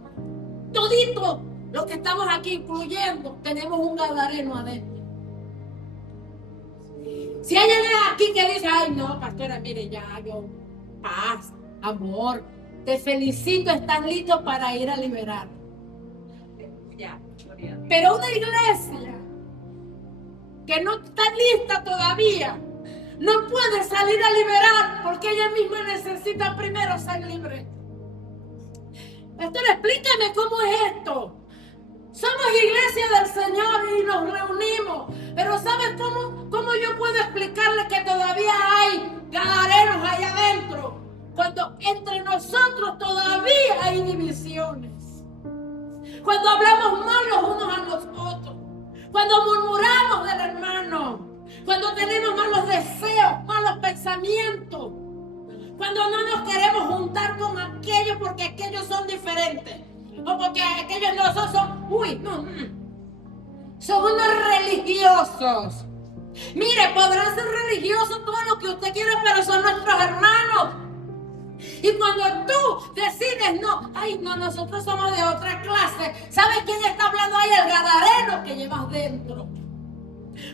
Todito los que estamos aquí, incluyendo, tenemos un gadareno adentro. Si hay alguien aquí que dice, ay no, pastora, mire ya, yo, paz, amor, te felicito, estás listo para ir a liberar. Pero una iglesia que no está lista todavía no puede salir a liberar porque ella misma necesita primero ser libre. Pastor, explícame cómo es esto. Somos iglesia del Señor y nos reunimos, pero ¿sabes cómo yo puedo explicarle que todavía hay gadarenos allá adentro? Cuando entre nosotros todavía hay divisiones. Cuando hablamos mal los unos a los otros. Cuando murmuramos del hermano, cuando tenemos malos deseos, malos pensamientos, cuando no nos queremos juntar con aquellos porque aquellos son diferentes, o porque aquellos no son, son unos religiosos. Mire, podrán ser religiosos todo lo que usted quiera, pero son nuestros hermanos. Y cuando tú decides, no, nosotros somos de otra clase, ¿sabes quién está hablando ahí? El gadareno que llevas dentro.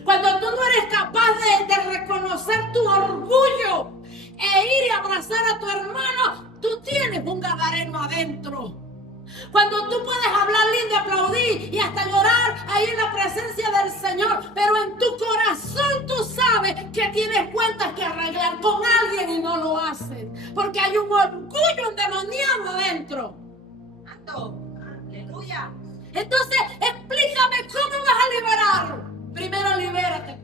Cuando tú no eres capaz de reconocer tu orgullo e ir y abrazar a tu hermano, tú tienes un gadareno adentro. Cuando tú puedes hablar lindo, aplaudir y hasta llorar ahí en la presencia del Señor, pero en tu corazón tú sabes que tienes cuentas que arreglar con alguien y no lo haces, porque hay un orgullo endemoniado adentro. Aleluya. Entonces, explícame cómo vas a liberar. Primero libérate.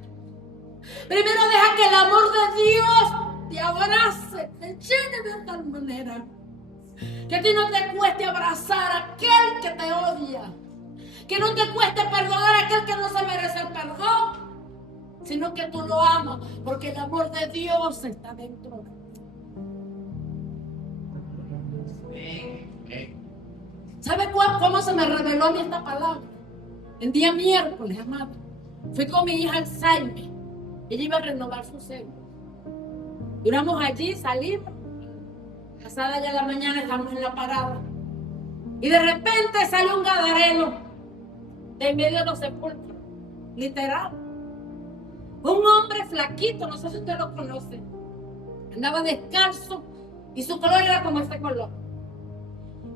Primero deja que el amor de Dios te abrace, te llene de tal manera que a ti no te cueste abrazar a aquel que te odia, que no te cueste perdonar a aquel que no se merece el perdón, sino que tú lo amas porque el amor de Dios está dentro. ¿Sabe cómo se me reveló a mí esta palabra? El día miércoles, amado, fui con mi hija al Saime. Ella iba a renovar su cédula. Duramos allí, salimos. Pasada ya la mañana, estamos en la parada. Y de repente sale un gadareno de en medio de los sepulcros. Literal. Un hombre flaquito, no sé si usted lo conoce. Andaba descalzo y su color era como este color.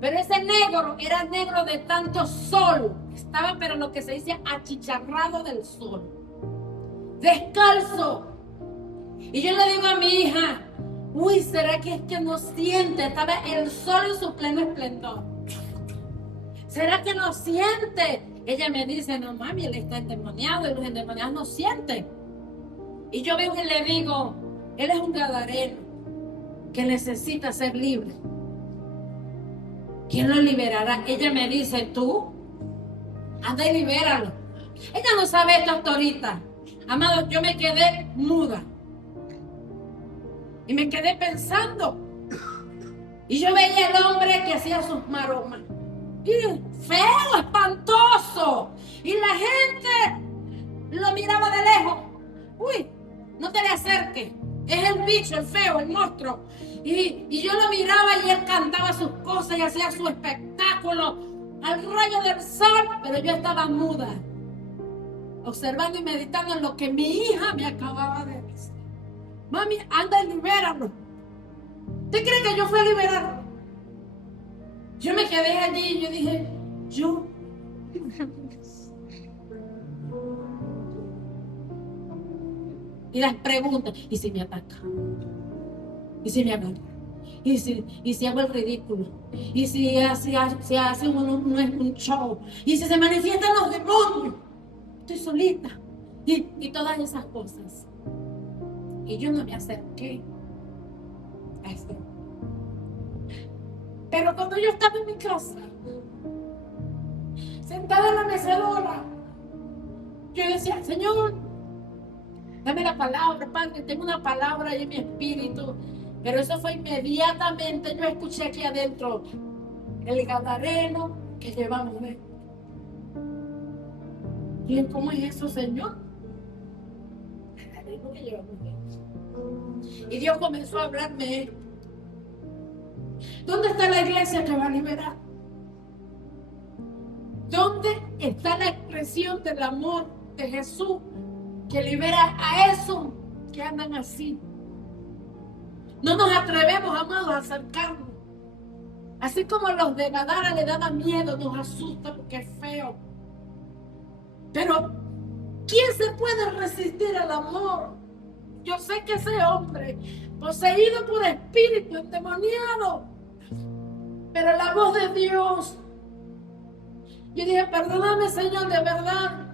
Pero ese negro era negro de tanto sol. Estaba, pero lo que se dice, achicharrado del sol. Descalzo. Y yo le digo a mi hija, ¿será que es que no siente? Estaba el sol en su pleno esplendor. ¿Será que no siente? Ella me dice, no mami, él está endemoniado y los endemoniados no sienten. Y yo vengo y le digo, él es un gadareno que necesita ser libre. ¿Quién lo liberará? Ella me dice, tú, anda y libéralo. Ella no sabe esto hasta ahorita. Amado, yo me quedé muda. Y me quedé pensando. Y yo veía al hombre que hacía sus maromas. Y feo, espantoso. Y la gente lo miraba de lejos. No te le acerques. Es el bicho, el feo, el monstruo. Y yo lo miraba y él cantaba sus cosas y hacía su espectáculo al rayo del sol. Pero yo estaba muda, observando y meditando en lo que mi hija me acababa de decir. Mami, anda y libéralo. ¿Usted cree que yo fui a liberarlo? Yo me quedé allí y yo dije, yo. Y las preguntas, ¿y si me ataca? ¿Y si me agarra? ¿Y si hago el ridículo? ¿Y si hace un show? ¿Y si se manifiestan los demonios? Estoy solita. Y todas esas cosas. Y yo no me acerqué a eso. Pero cuando yo estaba en mi casa, sentada en la mecedora, yo decía, Señor, dame la palabra, Padre, tengo una palabra ahí en mi espíritu. Pero eso fue inmediatamente, yo escuché aquí adentro el gadareno que llevamos dentro. ¿Y cómo es eso, Señor? El gadareno que llevamos dentro. Y Dios comenzó a hablarme. ¿Dónde está la iglesia que va a liberar? ¿Dónde está la expresión del amor de Jesús que libera a esos que andan así? No nos atrevemos, amados, a acercarnos. Así como los de Gadara le daban miedo, nos asusta porque es feo. Pero, ¿quién se puede resistir al amor? Yo sé que ese hombre, poseído por espíritu endemoniado, pero la voz de Dios. Yo dije, perdóname, Señor, de verdad.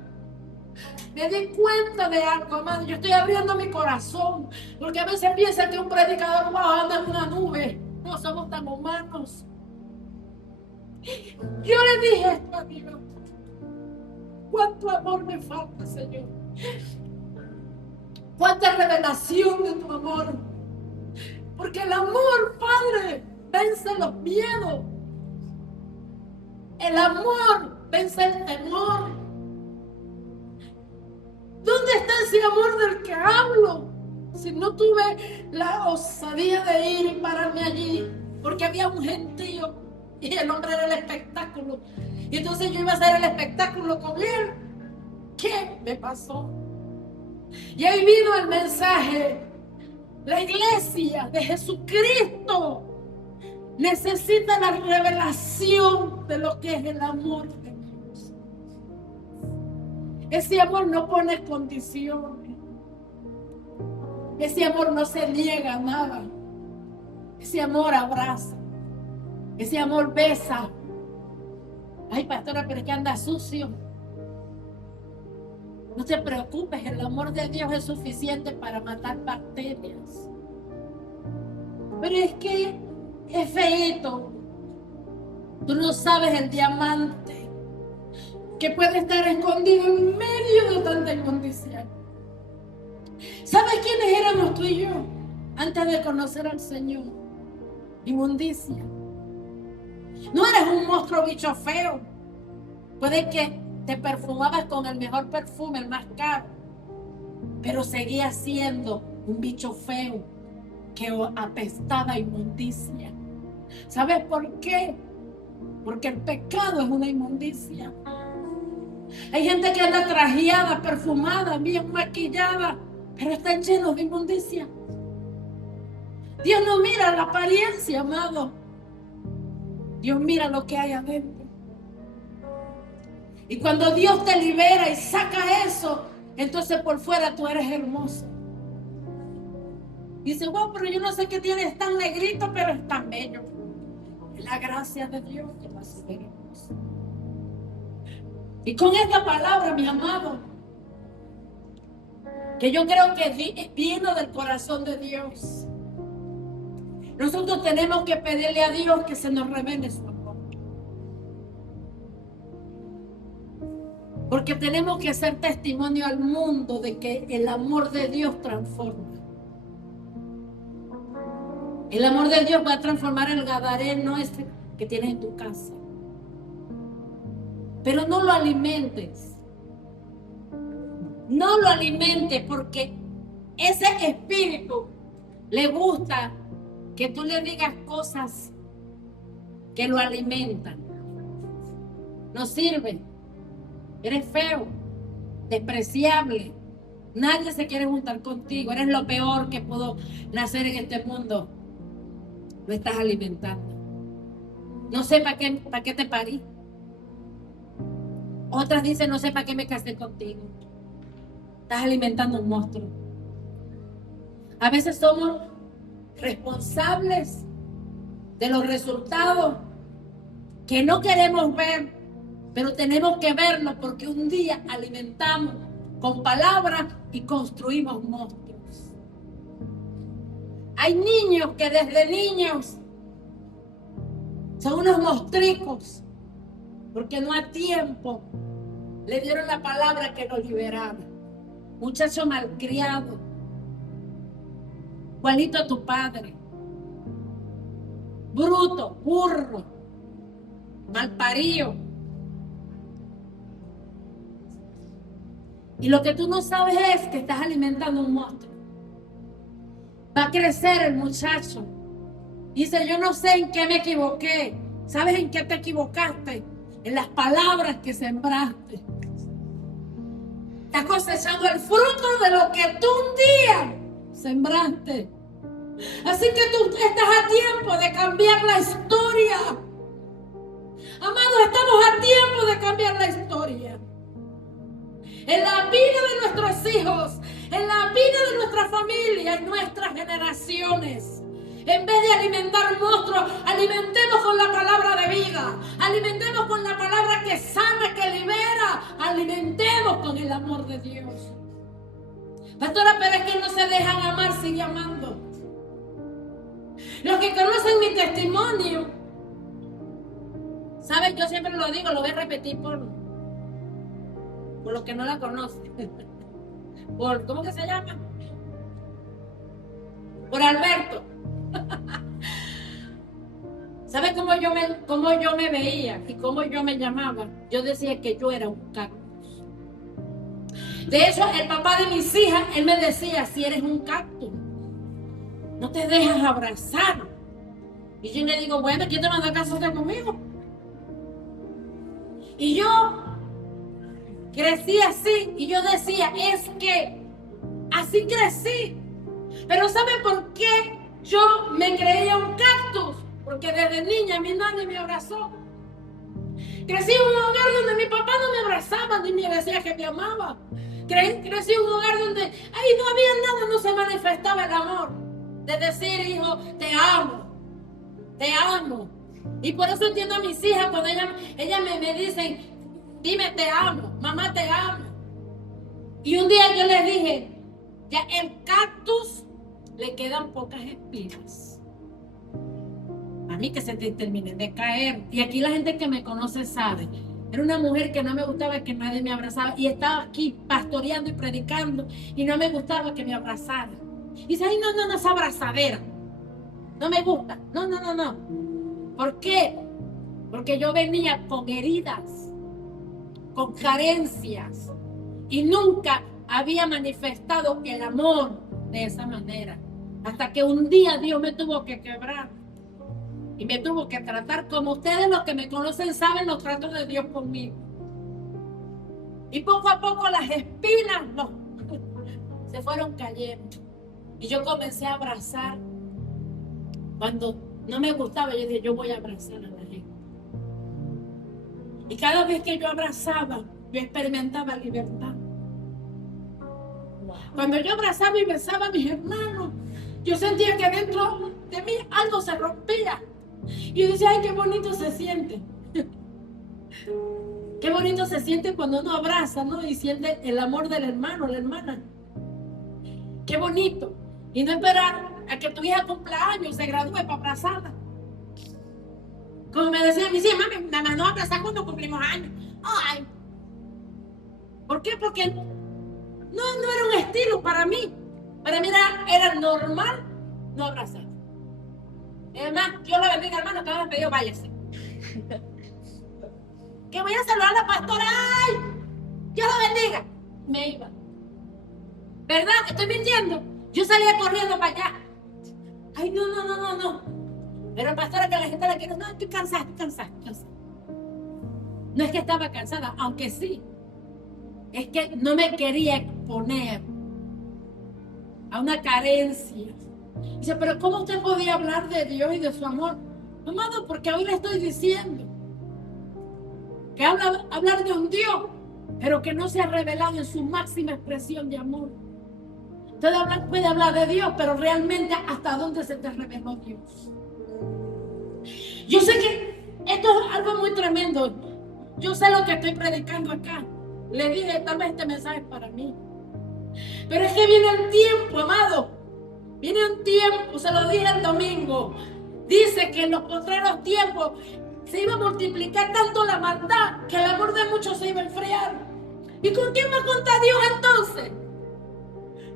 Me di cuenta de algo, amado. Yo estoy abriendo mi corazón. Porque a veces piensa que un predicador anda en una nube. No somos tan humanos. Yo le dije esto a Dios. cuánto amor me falta, Señor. Cuánta revelación de tu amor. Porque el amor, Padre, vence los miedos. El amor vence el temor. ¿Dónde está ese amor del que hablo? Si no tuve la osadía de ir y pararme allí, porque había un gentío y el hombre era el espectáculo. Y entonces yo iba a hacer el espectáculo con él. ¿Qué me pasó? Y ahí vino el mensaje. La iglesia de Jesucristo necesita la revelación de lo que es el amor de Dios. Ese amor no pone condiciones. Ese amor no se niega a nada. Ese amor abraza. Ese amor besa. Ay, pastora, pero es que anda sucio. No te preocupes, el amor de Dios es suficiente para matar bacterias. Pero es que es feíto. Tú no sabes el diamante que puede estar escondido en medio de tanta inmundicia. ¿Sabes quiénes éramos tú y yo antes de conocer al Señor? Inmundicia. No eres un monstruo bicho feo. Puede que te perfumabas con el mejor perfume, el más caro, pero seguías siendo un bicho feo que apestaba a inmundicia. ¿Sabes por qué? Porque el pecado es una inmundicia. Hay gente que anda trajeada, perfumada, bien maquillada, pero están llenos de inmundicia. Dios no mira la apariencia, amado. Dios mira lo que hay adentro. Y cuando Dios te libera y saca eso, entonces por fuera tú eres hermoso. Dice, wow, pero yo no sé qué tienes, es tan negrito, pero es tan bello. Es la gracia de Dios que va a ser hermoso. Y con esta palabra, mi amado, que yo creo que viene del corazón de Dios, nosotros tenemos que pedirle a Dios que se nos revele su amor. Porque tenemos que hacer testimonio al mundo de que el amor de Dios transforma. El amor de Dios va a transformar el gadareno este que tienes en tu casa. Pero no lo alimentes. No lo alimentes porque ese espíritu le gusta que tú le digas cosas que lo alimentan. No sirve. Eres feo, despreciable. Nadie se quiere juntar contigo. Eres lo peor que pudo nacer en este mundo. Lo estás alimentando. No sé para qué te parí. Otras dicen, no sé para qué me casé contigo. Estás alimentando un monstruo. A veces somos responsables de los resultados que no queremos ver, pero tenemos que verlo porque un día alimentamos con palabras y construimos monstruos. Hay niños que desde niños son unos monstruos porque no a tiempo le dieron la palabra que los liberara. Muchacho malcriado, igualito a tu padre, bruto, burro, malparido. Y lo que tú no sabes es que estás alimentando un monstruo. Va a crecer el muchacho. Dice, yo no sé en qué me equivoqué. ¿Sabes en qué te equivocaste? En las palabras que sembraste. Estás cosechando el fruto de lo que tú un día sembraste. Así que tú estás a tiempo de cambiar la historia. Amados, estamos a tiempo de cambiar la historia. En la vida de nuestros hijos, en la vida de nuestra familia, en nuestras generaciones. En vez de alimentar monstruos, alimentemos con la palabra de vida. Alimentemos con la palabra que sana, que libera. Alimentemos con el amor de Dios. Pastora, pero es que no se dejan amar, sigue amando. Los que conocen mi testimonio, ¿saben? Yo siempre lo digo, lo voy a repetir por por los que no la conocen. Por, ¿cómo que se llama? Por Alberto. ¿Sabe cómo yo me veía y cómo yo me llamaba? Yo decía que yo era un cactus. De hecho, el papá de mis hijas, él me decía, si eres un cactus, no te dejas abrazar. Y yo le digo, bueno, ¿quién te manda a casarte conmigo? Y yo crecí así, y yo decía, es que así crecí. Pero ¿sabe por qué yo me creía un cactus? Porque desde niña mi nadie me abrazó. Crecí en un hogar donde mi papá no me abrazaba ni me decía que me amaba. Crecí en un hogar donde ahí no había nada, no se manifestaba el amor. De decir, hijo, te amo, te amo. Y por eso entiendo a mis hijas cuando ellas me dicen, dime te amo, mamá te amo. Y un día yo les dije, ya el cactus le quedan pocas espinas. A mí que se te terminen de caer. Y aquí la gente que me conoce sabe. Era una mujer que no me gustaba que nadie me abrazaba. Y estaba aquí pastoreando y predicando. Y no me gustaba que me abrazara. Y dice, ay, no, esa abrazadera. No me gusta. No. ¿Por qué? Porque yo venía con heridas, con carencias. Y nunca había manifestado el amor de esa manera. Hasta que un día Dios me tuvo que quebrar. Y me tuvo que tratar como ustedes los que me conocen saben los tratos de Dios conmigo. Y poco a poco las espinas se fueron cayendo. Y yo comencé a abrazar. Cuando no me gustaba, yo dije, yo voy a abrazar a la gente. Y cada vez que yo abrazaba, yo experimentaba libertad. Cuando yo abrazaba y besaba a mis hermanos, yo sentía que dentro de mí algo se rompía. Y yo decía, ay, qué bonito se siente. Qué bonito se siente cuando uno abraza, ¿no? Y siente el amor del hermano, la hermana. Qué bonito. Y no esperar a que tu hija cumpla años, se gradúe para abrazarla. Como me decían mis hijas, mami, nada más no abrazar cuando cumplimos años. Ay. ¿Por qué? Porque no era un estilo para mí. Para mí era normal no abrazar. Además, Dios la bendiga, hermano, que me pidió, váyase. Que voy a saludar a la pastora. ¡Ay! Dios la bendiga. Me iba. ¿Verdad? ¿Estoy mintiendo? Yo salía corriendo para allá. Ay, no. Pero pastora, que la gente la quiere. No, estoy cansada. No es que estaba cansada, aunque sí. Es que no me quería exponer a una carencia. Dice, pero ¿cómo usted podía hablar de Dios y de su amor? Amado, porque hoy le estoy diciendo que hablar de un Dios, pero que no se ha revelado en su máxima expresión de amor. Usted puede hablar de Dios, pero realmente ¿hasta dónde se te reveló Dios? Yo sé que esto es algo muy tremendo. Yo sé lo que estoy predicando acá. Le dije, tal vez este mensaje es para mí. Pero es que viene el tiempo, amado. Viene un tiempo, se lo dije el domingo. Dice que en los postreros tiempos se iba a multiplicar tanto la maldad que el amor de muchos se iba a enfriar. ¿Y con quién va a contar Dios entonces?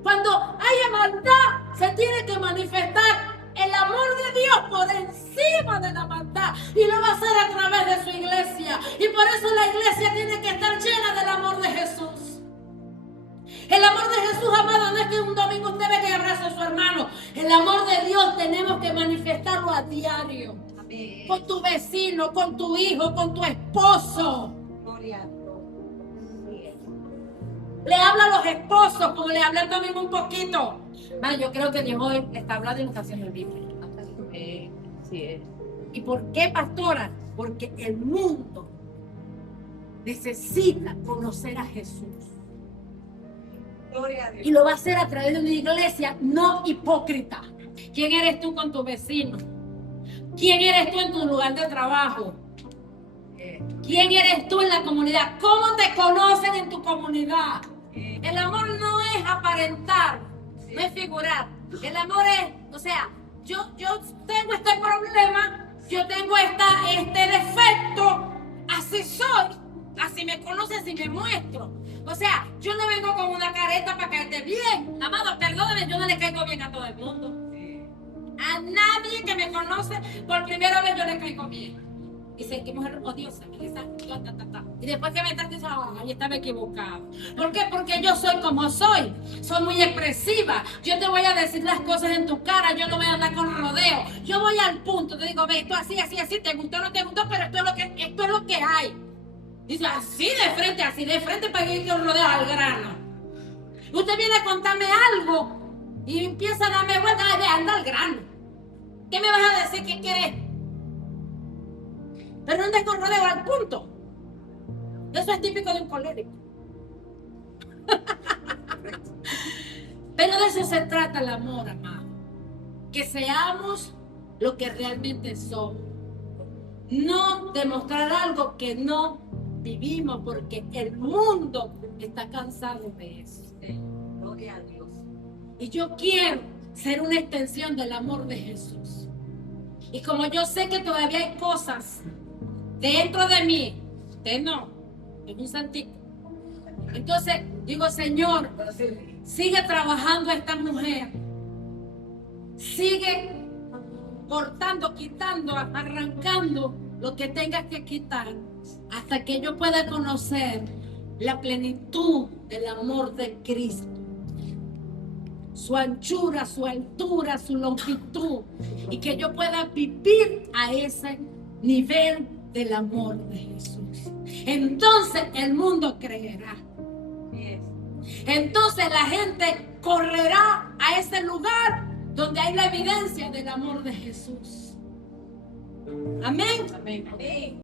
Cuando haya maldad, se tiene que manifestar el amor de Dios por encima de la maldad. Y lo va a hacer a través de su iglesia. Y por eso la iglesia tiene que estar llena del amor de Jesús. El amor de Jesús, amado, no es que un domingo usted venga y abrace a su hermano. El amor de Dios tenemos que manifestarlo a diario. Amén. Con tu vecino, con tu hijo, con tu esposo. Gloria a Dios. Le habla a los esposos, como le hablé también un poquito. Yo creo que Dios hoy está hablando y no está haciendo el Biblia. Sí es. ¿Y por qué, pastora? Porque el mundo necesita conocer a Jesús. Y lo va a hacer a través de una iglesia no hipócrita. ¿Quién eres tú con tu vecino? ¿Quién eres tú en tu lugar de trabajo? ¿Quién eres tú en la comunidad? ¿Cómo te conocen en tu comunidad? El amor no es aparentar, no es figurar. El amor es, o sea, yo tengo este problema, yo tengo este defecto, así soy, así me conoces y me muestro. O sea, yo no vengo con una careta para caerte bien. Amado, perdóname, yo no le caigo bien a todo el mundo. A nadie que me conoce por primera vez yo le caigo bien. Dice, qué mujer odiosa, y después que me estás diciendo, ay, estaba equivocado. ¿Por qué? Porque yo soy como soy muy expresiva. Yo te voy a decir las cosas en tu cara, yo no voy a andar con rodeo. Yo voy al punto, te digo, ve, esto así, te gustó o no te gustó, pero esto es lo que hay. Dice, así de frente para ir con rodeo al grano. Usted viene a contarme algo y empieza a darme vueltas, ay, ve, anda al grano. ¿Qué me vas a decir que quieres? Pero no andes con rodeo, al punto. Eso es típico de un colérico. Pero de eso se trata el amor, amado. Que seamos lo que realmente somos. No demostrar algo que no vivimos, porque el mundo está cansado de eso. Gloria a Dios. Y yo quiero ser una extensión del amor de Jesús. Y como yo sé que todavía hay cosas dentro de mí, usted no, es un santito. Entonces digo, Señor, sigue trabajando esta mujer, sigue cortando, quitando, arrancando lo que tengas que quitar, hasta que yo pueda conocer la plenitud del amor de Cristo. Su anchura, su altura, su longitud, y que yo pueda vivir a ese nivel del amor de Jesús. Entonces el mundo creerá. Entonces la gente correrá a ese lugar donde hay la evidencia del amor de Jesús. Amén. Amén.